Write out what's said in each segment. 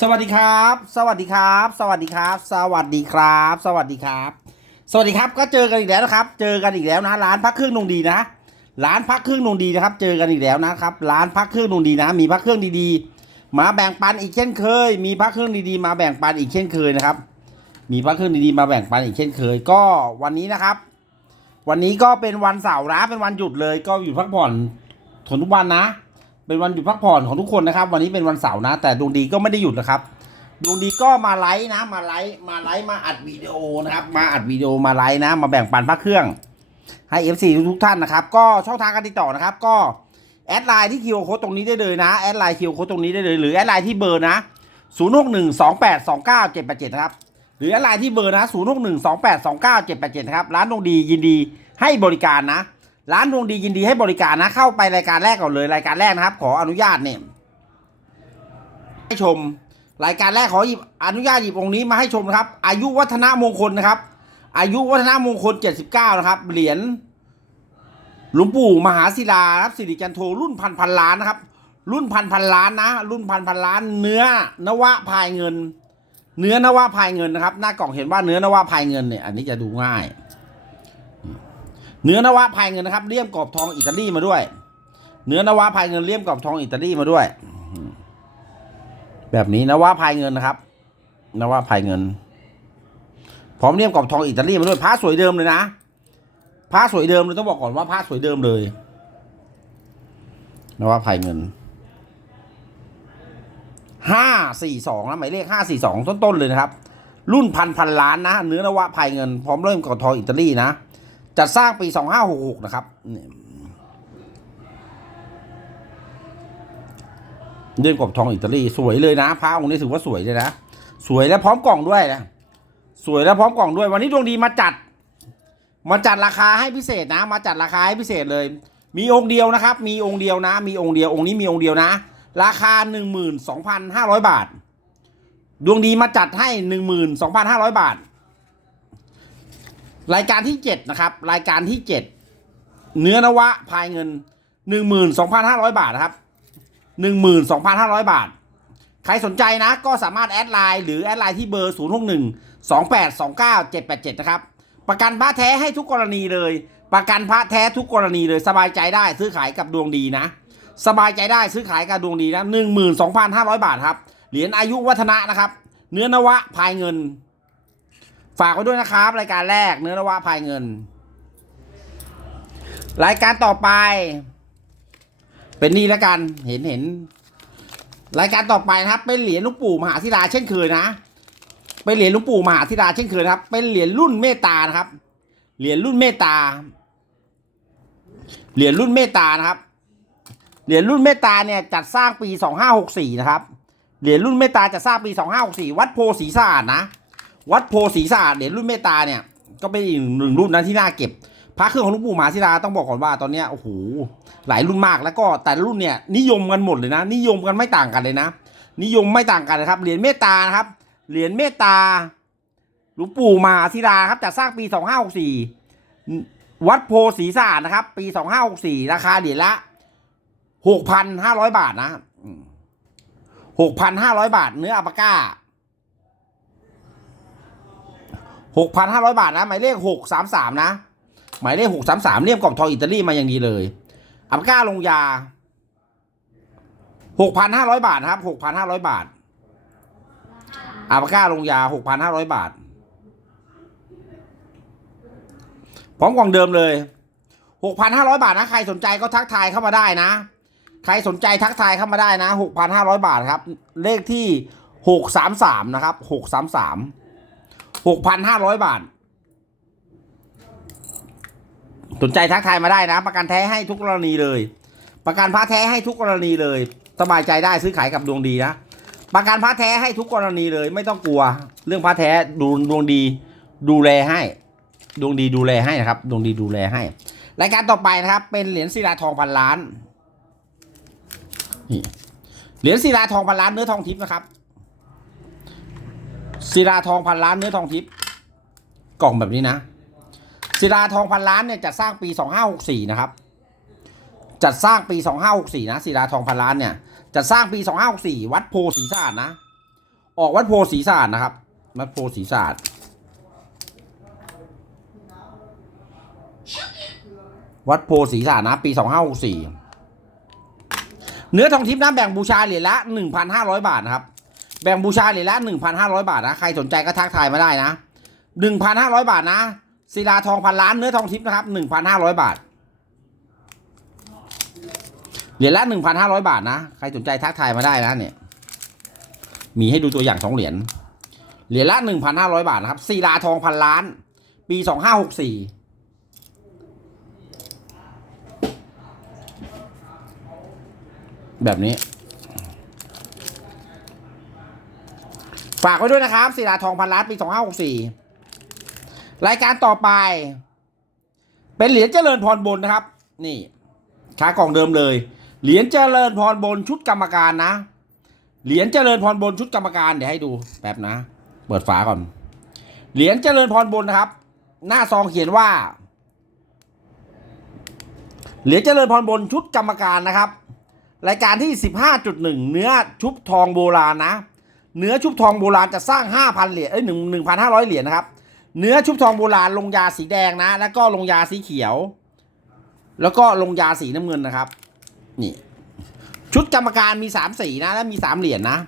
สวัสดีครับ สวัสดีครับ สวัสดีครับ สวัสดีครับ สวัสดีครับ สวัสดีครับ ก็เจอกันอีกแล้วนะครับ เจอกันอีกแล้วนะ ร้านพักเครื่องดวงดีนะ ร้านพักเครื่องดวงดีนะครับ เจอกันอีกแล้วนะครับ ร้านพักเครื่องดวงดีนะ มีพักเครื่องดีๆ มาแบ่งปันอีกเช่นเคย มีพักเครื่องดีๆ มาแบ่งปันอีกเช่นเคยนะครับ มีพักเครื่องดีๆ มาแบ่งปันอีกเช่นเคย ก็วันนี้นะครับ วันนี้ก็เป็นวันเสาร์นะ เป็นวันหยุดเลย ก็อยู่พักผ่อนทนทุกวันนะ เป็นวันหยุดพักผ่อนของทุกคนนะครับ วันนี้เป็นวันเสาร์นะ แต่ดวงดีก็ไม่ได้หยุดนะครับดวงดีก็มาไลฟ์นะ มาไลฟ์มาไลฟ์มาอัดวิดีโอนะครับ มาอัดวิดีโอมาไลฟ์นะ มาแบ่งปันพระเครื่อง ให้ FC ทุกท่านนะครับ ก็ช่องทางการติดต่อนะครับ ก็แอดไลน์ที่คิวโค้ดตรงนี้ได้เลยนะแอดไลน์คิวโค้ดตรงนี้ได้เลยหรือแอดไลน์ที่เบอร์นะ0 6 1 2 8 2 9 7 8 7นะครับหรือแอดไลน์ที่เบอร์นะ0 6 1 2 8 2 9 7 8 7นะครับร้านดวงดียินดีให้บริการนะ ร้านดวงดียินดีให้บริการนะ เข้าไปรายการแรกก่อนเลยรายการแรกนะครับ ขออนุญาตเนี่ยให้ชม รายการแรกขอหยิบอนุญาตหยิบองค์นี้มาให้ชมนะครับ อายุวัฒนมงคลนะครับ อายุวัฒนมงคล 79 นะครับ เหรียญหลวงปู่มหาศิลาครับสิริจันโทรุ่นพันพันล้านนะครับ รุ่นพันพันล้านนะ รุ่นพันพันล้าน เนื้อนวะพายเงิน เนื้อนวะพายเงินนะครับ หน้ากล่องเห็นว่าเนื้อนวะพายเงินเนี่ย อันนี้จะดูง่าย เนื้อนวะพายเงินนะครับเลี่ยมกรอบทองอิตาลีมาด้วย เนื้อนวะพายเงินเลี่ยมกรอบทองอิตาลีมาด้วย แบบนี้นวะพายเงินนะครับนวะพายเงิน พร้อมเลี่ยมกรอบทองอิตาลีมาด้วยผ้าสวยเดิมเลยนะผ้าสวยเดิมเลยต้องบอกก่อนว่าผ้าสวยเดิมเลยนวะพายเงินห้าสี่สองนะหมายเลขห้าสี่สองต้นๆเลยนะครับ รุ่นพันพันล้านนะเนื้อนวะพายเงิน พร้อมเริ่มกรอบทองอิตาลีนะ จัดสร้างปี 2566 นะครับนี่เรื่องกบทองอิตาลีสวยเลยนะพระองค์นี้ถือว่าสวยเลยนะ สวยและพร้อมกล่องด้วยนะ สวยและพร้อมกล่องด้วย วันนี้ดวงดีมาจัด มาจัดราคาให้พิเศษนะ มาจัดราคาให้พิเศษเลย มีองค์เดียวนะครับ มีองค์เดียวนะ มีองค์เดียว องค์นี้มีองค์เดียวนะ ราคา 12,500 บาท ดวงดีมาจัดให้ 12,500 บาท รายการที่เจ็ดนะครับ รายการที่เจ็ดเนื้อนวะพายเงินหนึ่งหมื่นสองพันห้าร้อยบาทนะครับหนึ่งหมื่นสองพันห้าร้อยบาท ใครสนใจนะ ก็สามารถแอดไลน์หรือแอดไลน์ที่เบอร์ศูนย์หกหนึ่งสองแปดสองเก้าเจ็ดแปดเจ็ดนะครับ ประกันพระแท้ให้ทุกกรณีเลย ประกันพระแท้ทุกกรณีเลย สบายใจได้ซื้อขายกับดวงดีนะ สบายใจได้ซื้อขายกับดวงดีนะหนึ่งหมื่นสองพันห้าร้อยบาทครับ เหรียญอายุวัฒนะนะครับ เนื้อนวะพายเงิน ฝากไว้ด้วยนะครับ รายการแรกเนื้อนวะพายเงิน รายการต่อไป เป็นนี่แล้วกันเห็นเห็น รายการต่อไปนะครับ เป็นเหรียญลุงปู่มหาธิราเช่นเคยนะ เป็นเหรียญลุงปู่มหาธิราเช่นเคยนะครับ เป็นเหรียญรุ่นเมตานะครับ เหรียญรุ่นเมตตา เหรียญรุ่นเมตานะครับ เหรียญรุ่นเมตาเนี่ยจัดสร้างปีสองห้าหกสี่นะครับ เหรียญรุ่นเมตตาจัดสร้างปีสองห้าหกสี่วัดโพสีสะอาดนะ วัดโพสีสะอาดเหรียญรุ่นเมตตาเนี่ย ก็เป็นอีกหนึ่งรุ่นนะที่น่าเก็บพระเครื่องของหลวงปู่มหาศิลาต้องบอกก่อนว่าตอนนี้โอ้โหหลายรุ่นมากแล้วก็แต่รุ่นเนี่ยนิยมกันหมดเลยนะ นิยมกันไม่ต่างกันเลยนะ นิยมไม่ต่างกันนะครับเหรียญเมตตานะครับเหรียญเมตตาหลวงปู่มหาศิลาครับจัดสร้างปีสองห้าหกสี่วัดโพสีสะอาดนะครับ ปีสองห้าหกสี่ราคาเหรียญละหกพันห้าร้อยบาทนะหกพันห้าร้อยบาท เนื้ออัปปาก้า หกพันห้าร้อยบาทนะหมายเลขหกสามสามนะ หมายเลขหกสามสามเลี่ยมกรอบทองอิตาลีมาอย่างดีเลยอัปก้าลงยาหกพันห้าร้อยบาทครับหกพันห้าร้อยบาทอัปก้าลงยาหกพันห้าร้อยบาท พร้อมกล่องเดิมเลยหกพันห้าร้อยบาทนะ ใครสนใจก็ทักทายเข้ามาได้นะ ใครสนใจทักทายเข้ามาได้นะหกพันห้าร้อยบาทครับ เลขที่หกสามสามนะครับหกสามสาม หกพันห้าร้อยบาท สนใจทักทายมาได้นะ ประกันแท้ให้ทุกกรณีเลย ประกันพระแท้ให้ทุกกรณีเลย สบายใจได้ซื้อขายกับดวงดีนะ ประกันพระแท้ให้ทุกกรณีเลย ไม่ต้องกลัว เรื่องพระแท้ดูดวงดี ดูแลให้ ดวงดีดูแลให้นะครับ ดวงดีดูแลให้ รายการต่อไปนะครับ เป็นเหรียญศิลาทองพันล้านนี่เหรียญศิลาทองพันล้านเนื้อทองทิพย์นะครับ ศิลาทองพันล้านเนื้อทองทิพย์กล่องแบบนี้นะศิลาทองพันล้านเนี่ยจัดสร้างปีสองห้าหกสี่นะครับ จัดสร้างปีสองห้าหกสี่นะศิลาทองพันล้านเนี่ยจัดสร้างปีสองห้าหกสี่วัดโพสีสะอาดนะ ออกวัดโพศรีศาสตร์นะครับ วัดโพศรีศาสตร์วัดโพศรีศาสตร์นะ ปีสองห้าหกสี่เนื้อทองทิพย์นะแบ่งบูชาเหรียญละหนึ่งพันห้าร้อยบาทนะครับ แบ่งบูชาเหรียญละหนึ่งพันห้าร้อยบาทนะ ใครสนใจก็ทักทายมาได้นะหนึ่งพันห้าร้อยบาทนะศิลาทองพันล้านเนื้อทองทิพย์นะครับหนึ่งพันห้าร้อยบาท เหรียญละหนึ่งพันห้าร้อยบาทนะ ใครสนใจทักทายมาได้นะเนี่ย มีให้ดูตัวอย่างสองเหรียญ เหรียญละหนึ่งพันห้าร้อยบาทนะครับศิลาทองพันล้าน ปีสองห้าหกสี่แบบนี้ ฝากไว้ด้วยนะครับศิลาทองพันล้านปีสองห้าหกสี่รายการต่อไป เป็นเหรียญเจริญพรบนนะครับ นี่ขากล่องเดิมเลย เหรียญเจริญพรบนชุดกรรมการนะ เหรียญเจริญพรบนชุดกรรมการเดี๋ยวให้ดูแป๊บนะ เปิดฝาก่อน เหรียญเจริญพรบนนะครับ หน้าซองเขียนว่า เหรียญเจริญพรบนชุดกรรมการนะครับ รายการที่15.1เนื้อชุบทองโบราณนะ เนื้อชุบทองโบราณจะสร้าง 5,000 เหรียญเอ้ย1 1,500เหรียญนะครับ เนื้อชุบทองโบราณลงยาสีแดงนะ แล้วก็ลงยาสีเขียว แล้วก็ลงยาสีน้ำเงินนะครับ นี่ ชุดกรรมการมี3สีนะ และมี3เหรียญนะ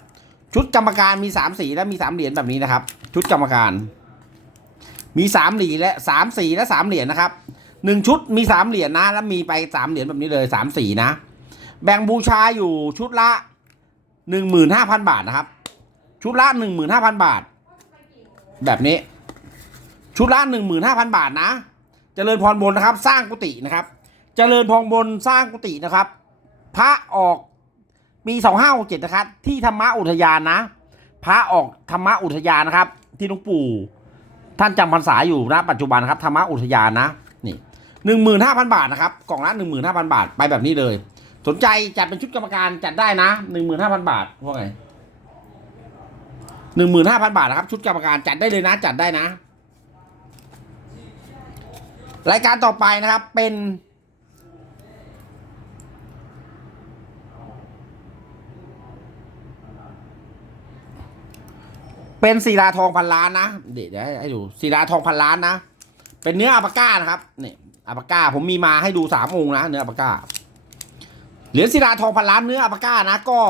ชุดกรรมการมี3สีและมี3เหรียญแบบนี้นะครับ ชุดกรรมการ มี3เหรียญและ3สีและ3เหรียญนะครับหนึ่งชุดมี3เหรียญนะ แล้วมีไป3เหรียญแบบนี้เลย3สีนะ แบ่งบูชาอยู่ชุดละ15,000บาทนะครับ ชุดละ15,000บาท แบบนี้ ชุดละ15,000บาทนะเจริญพรบนนะครับ สร้างกุฏินะครับเจริญพรบนสร้างกุฏินะครับ พระออกปี2567นะครับ ที่ธรรมอุทยานนะ พระออกธรรมอุทยานนะครับ ที่หลุงปู่ ท่านจำพรรษาอยู่นะปัจจุบันนะครับธรรมอุทยานนะนี่หนึ่งหมื่นห้าพันบาทนะครับกล่องละหนึ่งหมื่นห้าพันบาทไปแบบนี้เลย สนใจจัดเป็นชุดกรรมการจัดได้นะหนึ่งหมื่นห้าพันบาทว่าไง หนึ่งหมื่นห้าพันบาทนะครับ ชุดกรรมการจัดได้เลยนะ จัดได้นะ รายการต่อไปนะครับเป็น เป็นศิลาทองพันล้านนะเดี๋ยวเดี๋ยวให้ดูศิลาทองพันล้านนะ เป็นเนื้ออัปก้านะครับนี่อัปก้าผมมีมาให้ดูสามองค์นะ เนื้ออัปก้าเหรียญศิลาทองพันล้านเนื้ออัปก้านะก็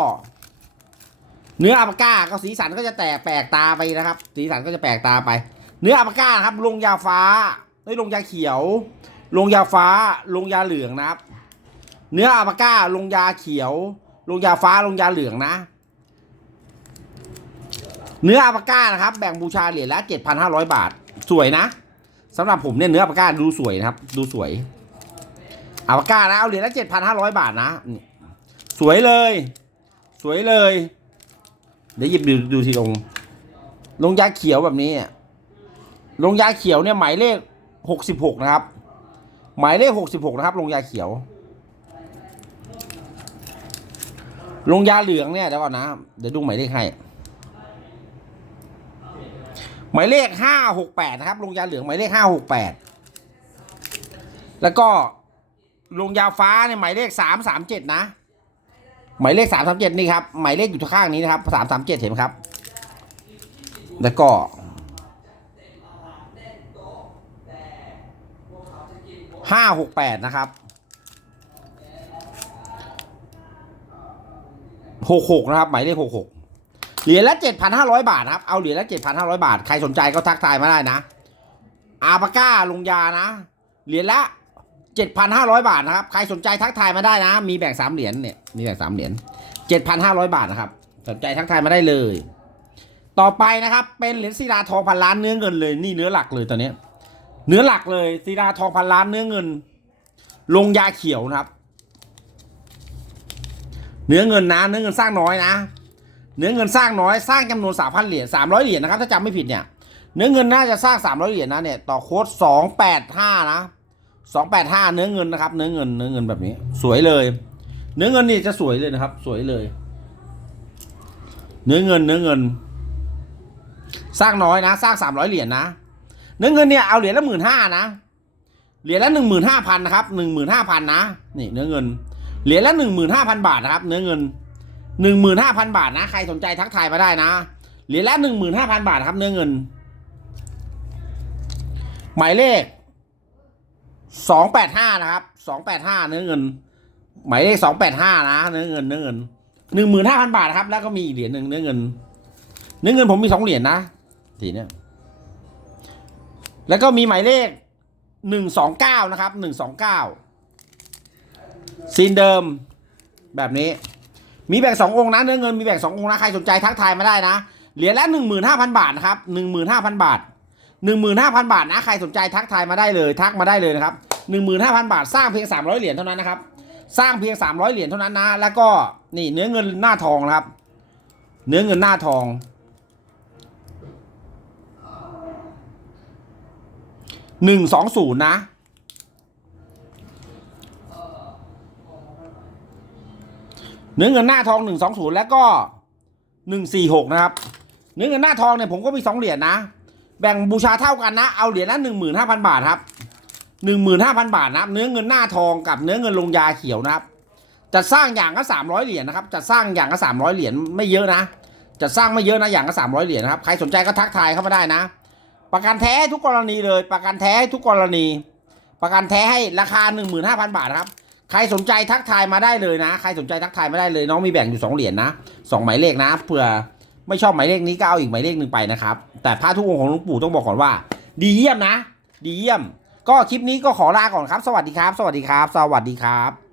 เนื้ออัปาก้าก็สีสันก็จะแตกแปลกตาไปนะครับ สีสันก็จะแปลกตาไป เนื้ออัปาก้าครับลงยาฟ้าเอ้ยลงยาเขียว ลงยาฟ้า ลงยาเหลืองนะครับ เนื้ออัปาก้าลงยาเขียว ลงยาฟ้าลงยาเหลืองนะ เนื้ออัปาก้านะครับ แบ่งบูชาเหรียญละ7,500บาท สวยนะสำหรับผมเนี่ยเนื้ออัปาก้าดูสวยนะครับ ดูสวยอัปาก้านะเอาเหรียญละ7,500บาทนะสวยเลย สวยเลย เดี๋ยวหยิบดูดูทีลง ลงยาเขียวแบบนี้ ลงยาเขียวเนี่ยหมายเลข66นะครับ หมายเลข66นะครับ ลงยาเขียว ลงยาเหลืองเนี่ยเดี๋ยวก่อนนะ เดี๋ยวดูหมายเลขให้หมายเลขห้าหกแปดนะครับ ลงยาเหลืองหมายเลขห้าหกแปดแล้วก็ลงยาฟ้าเนี่ยหมายเลขสามสามเจ็ดนะ หมายเลขสามสามเจ็ดนี่ครับ หมายเลขอยู่ข้างนี้นะครับสามสามเจ็ดเห็นไหมครับ แล้วก็ห้าหกแปดนะครับหกหกนะครับ หมายเลขหกหกเหรียญละ7,500บาทครับ เอาเหรียญละ7,500บาท ใครสนใจก็ทักทายมาได้นะ อาปาก้าลงยานะ เหรียญละ 7,500 บาทนะครับ ใครสนใจทักทายมาได้นะ มีแบ่งสามเหรียญเนี่ย มีแบ่งสามเหรียญ7,500 บาทนะครับ สนใจทักทายมาได้เลย ต่อไปนะครับเป็นเหรียญศิลาทองพันล้านเนื้อเงินเลย นี่เนื้อหลักเลยตอนนี้ เนื้อหลักเลยศิลาทองพันล้านเนื้อเงิน ลงยาเขียวนะครับ เนื้อเงินนะ เนื้อเงินสร้างน้อยนะ เนื้อเงินสร้างน้อย สร้างจำนวนสามพันเหรียญสามร้อยเหรียญนะครับ ถ้าจำไม่ผิดเนี่ย เนื้อเงินน่าจะสร้างสามร้อยเหรียญนะเนี่ย ต่อโค้ดสองแปดห้านะ สองแปดห้าเนื้อเงินนะครับ เนื้อเงิน เนื้อเงินแบบนี้ สวยเลย เนื้อเงินนี่จะสวยเลยนะครับ สวยเลย เนื้อเงิน เนื้อเงิน สร้างน้อยนะ สร้างสามร้อยเหรียญนะ เนื้อเงินเนี่ยเอาเหรียญละหมื่นห้านะ เหรียญละหนึ่งหมื่นห้าพันนะครับหนึ่งหมื่นห้าพันนะ นี่เนื้อเงิน เหรียญละหนึ่งหมื่นห้าพันบาทนะครับ เนื้อเงินหนึ่งหมื่นห้าพันบาทนะ ใครสนใจทักทายมาได้นะ เหรียญละหนึ่งหมื่นห้าพันบาทครับ เนื้อเงิน หมายเลข สองแปดห้านะครับสองแปดห้าเนื้อเงิน หมายเลขสองแปดห้านะเนื้อเงินเนื้อเงินหนึ่งหมื่นห้าพันบาทครับ แล้วก็มีอีกเหรียญหนึ่งเนื้อเงิน เนื้อเงินผมมีสองเหรียญนะสีเนี่ยแล้วก็มีหมายเลขหนึ่งสองเก้านะครับหนึ่งสองเก้าซีนเดิม แบบนี้ มีแบ่งสององค์นะเนื้อเงินมีแบ่งสององค์นะใครสนใจทักทายมาได้นะเหรียญละหนึ่งหมื่นห้าพันบาทนะครับหนึ่งหมื่นห้าพันบาท หนึ่งหมื่นห้าพันบาทนะ ใครสนใจทักทายมาได้เลย ทักมาได้เลยนะครับหนึ่งหมื่นห้าพันบาท สร้างเพียงสามร้อยเหรียญเท่านั้นนะครับ สร้างเพียงสามร้อยเหรียญเท่านั้นนะ แล้วก็นี่เนื้อเงินหน้าทองนะครับ เนื้อเงินหน้าทองหนึ่งสองศูนย์นะเนื้อเงินหน้าทองหนึ่งสองศูนย์แล้วก็หนึ่งสี่หกนะครับ เนื้อเงินหน้าทองเนี่ยผมก็มีสองเหรียญนะ แบ่งบูชาเท่ากันนะ เอาเหรียญละหนึ่งหมื่นห้าพันบาทครับหนึ่งหมื่นห้าพันบาทนะครับ เนื้อเงินหน้าทองกับเนื้อเงินลงยาเขียวนะครับจะสร้างอย่างก็สามร้อยเหรียญนะครับจะสร้างอย่างก็สามร้อยเหรียญไม่เยอะนะจะสร้างไม่เยอะนะอย่างก็สามร้อยเหรียญนะครับใครสนใจก็ทักทายเข้ามาได้นะ ประกันแท้ทุกกรณีเลย ประกันแท้ทุกกรณี ประกันแท้ให้ราคา15,000บาทครับใครสนใจทักทายมาได้เลยนะ ใครสนใจทักทายมาได้เลย น้องมีแบ่งอยู่2เหรียญนะสองหมายเลขนะเผื่อ ไม่ชอบหมายเลขนี้ก็เอาอีกหมายเลขหนึ่งไปนะครับ แต่พระทุกองค์ของหลวงปู่ต้องบอกก่อนว่า ดีเยี่ยมนะ ดีเยี่ยม ก็คลิปนี้ก็ขอลาก่อนครับ สวัสดีครับ สวัสดีครับ สวัสดีครับ